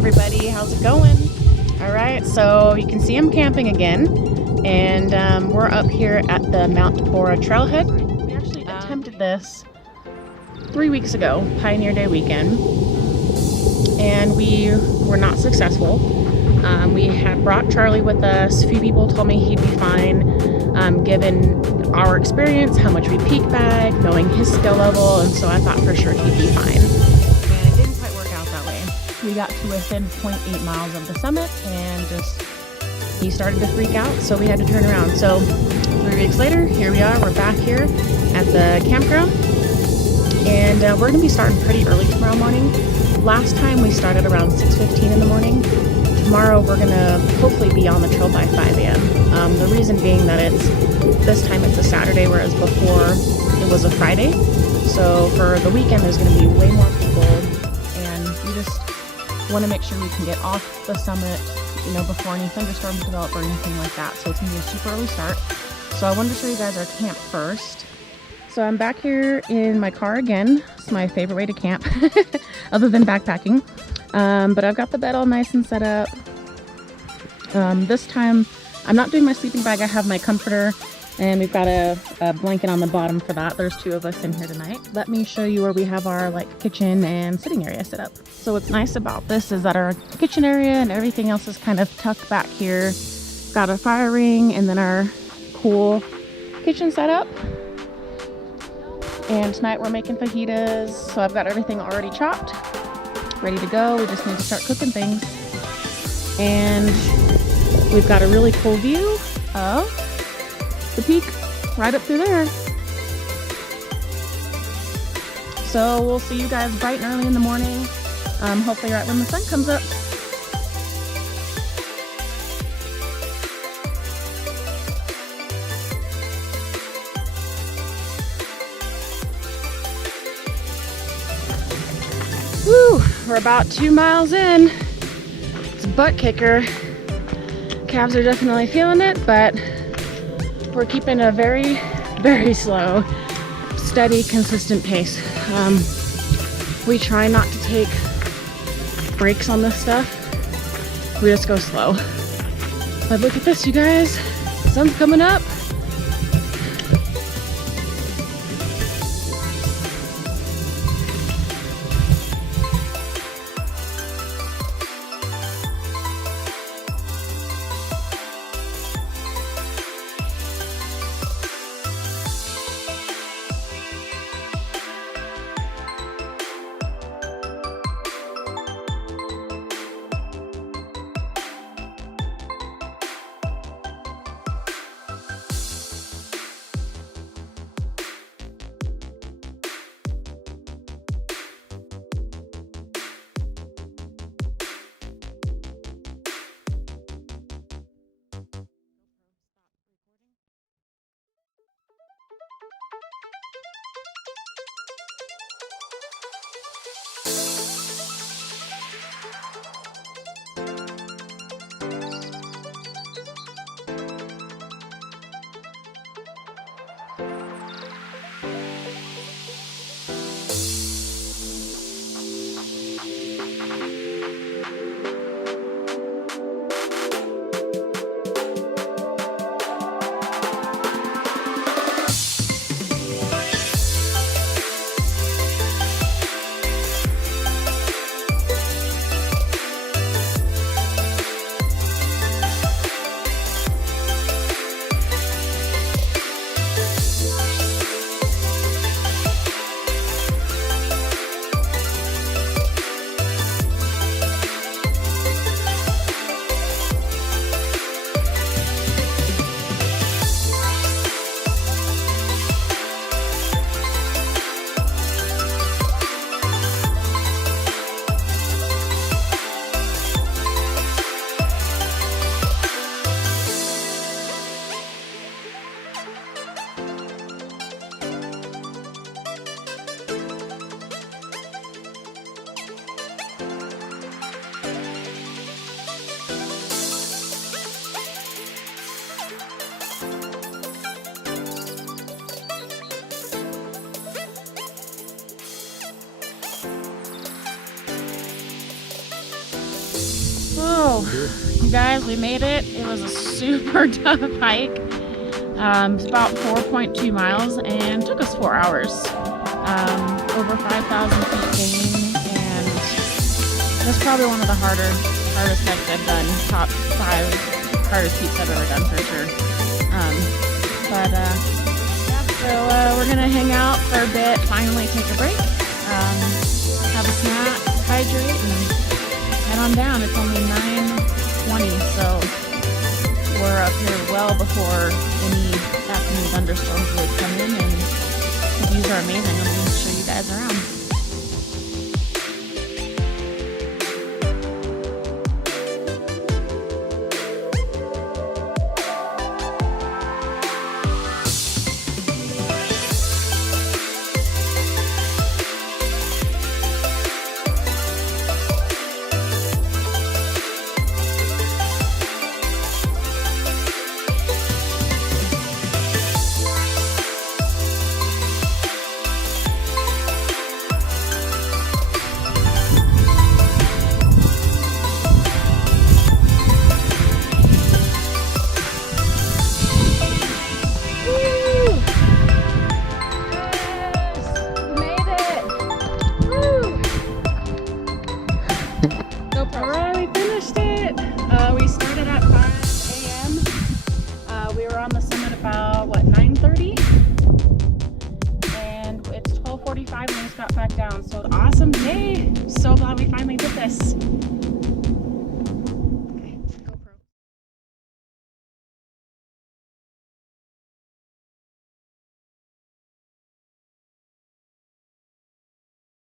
everybody, how's it going? All right, so you can see I'm camping again, and we're up here at the Mt.Borah trailhead. We actually attempted this 3 weeks ago, Pioneer Day weekend, and we were not successful. We had brought Charlie with us. A few people told me he'd be fine, given our experience, how much we peak bag, knowing his skill level, and so I thought for sure he'd be fine. We got to within 0.8 miles of the summit and he started to freak out, so we had to turn around. So 3 weeks later, here we are, we're back here at the campground, and we're gonna be starting pretty early tomorrow morning. Last time we started around 6:15 in the morning. Tomorrow we're gonna hopefully be on the trail by 5 a.m. The reason being that this time it's a Saturday, whereas before it was a Friday. So for the weekend there's gonna be way more people, and we just want to make sure we can get off the summit, you know, before any thunderstorms develop or anything like that. So it's gonna be a super early start. So I wanted to show you guys our camp first. So I'm back here in my car again. It's my favorite way to camp, other than backpacking. But I've got the bed all nice and set up. This time I'm not doing my sleeping bag. I have my comforter, and we've got a blanket on the bottom for that. There's 2 of us in here tonight. Let me show you where we have our kitchen and sitting area set up. So what's nice about this is that our kitchen area and everything else is kind of tucked back here. Got a fire ring and then our cool kitchen set up. And tonight we're making fajitas. So I've got everything already chopped, ready to go. We just need to start cooking things. And we've got a really cool view of the peak right up through there. So we'll see you guys bright and early in the morning, hopefully right when the sun comes up. Woo, we're about 2 miles in. It's a butt kicker. Calves are definitely feeling it, but we're keeping a very, very slow, steady, consistent pace. We try not to take breaks on this stuff. We just go slow. But look at this, you guys. Sun's coming up. So, you guys, we made it. It was a super tough hike. It's about 4.2 miles and took us 4 hours. Over 5,000 feet gain, and that's probably one of the hardest hikes I've done. Top 5 hardest peaks I've ever done for sure. Yeah, so we're gonna hang out for a bit, finally take a break, have a snack, hydrate, and head on down. It's only 9:20, so we're up here well before any afternoon thunderstorms would come in, and the views are amazing. Let me show you guys around. Alright, we finished it. We started at 5 a.m. We were on the summit about, 9:30? And it's 12:45 when we just got back down. So awesome day. So glad we finally did this.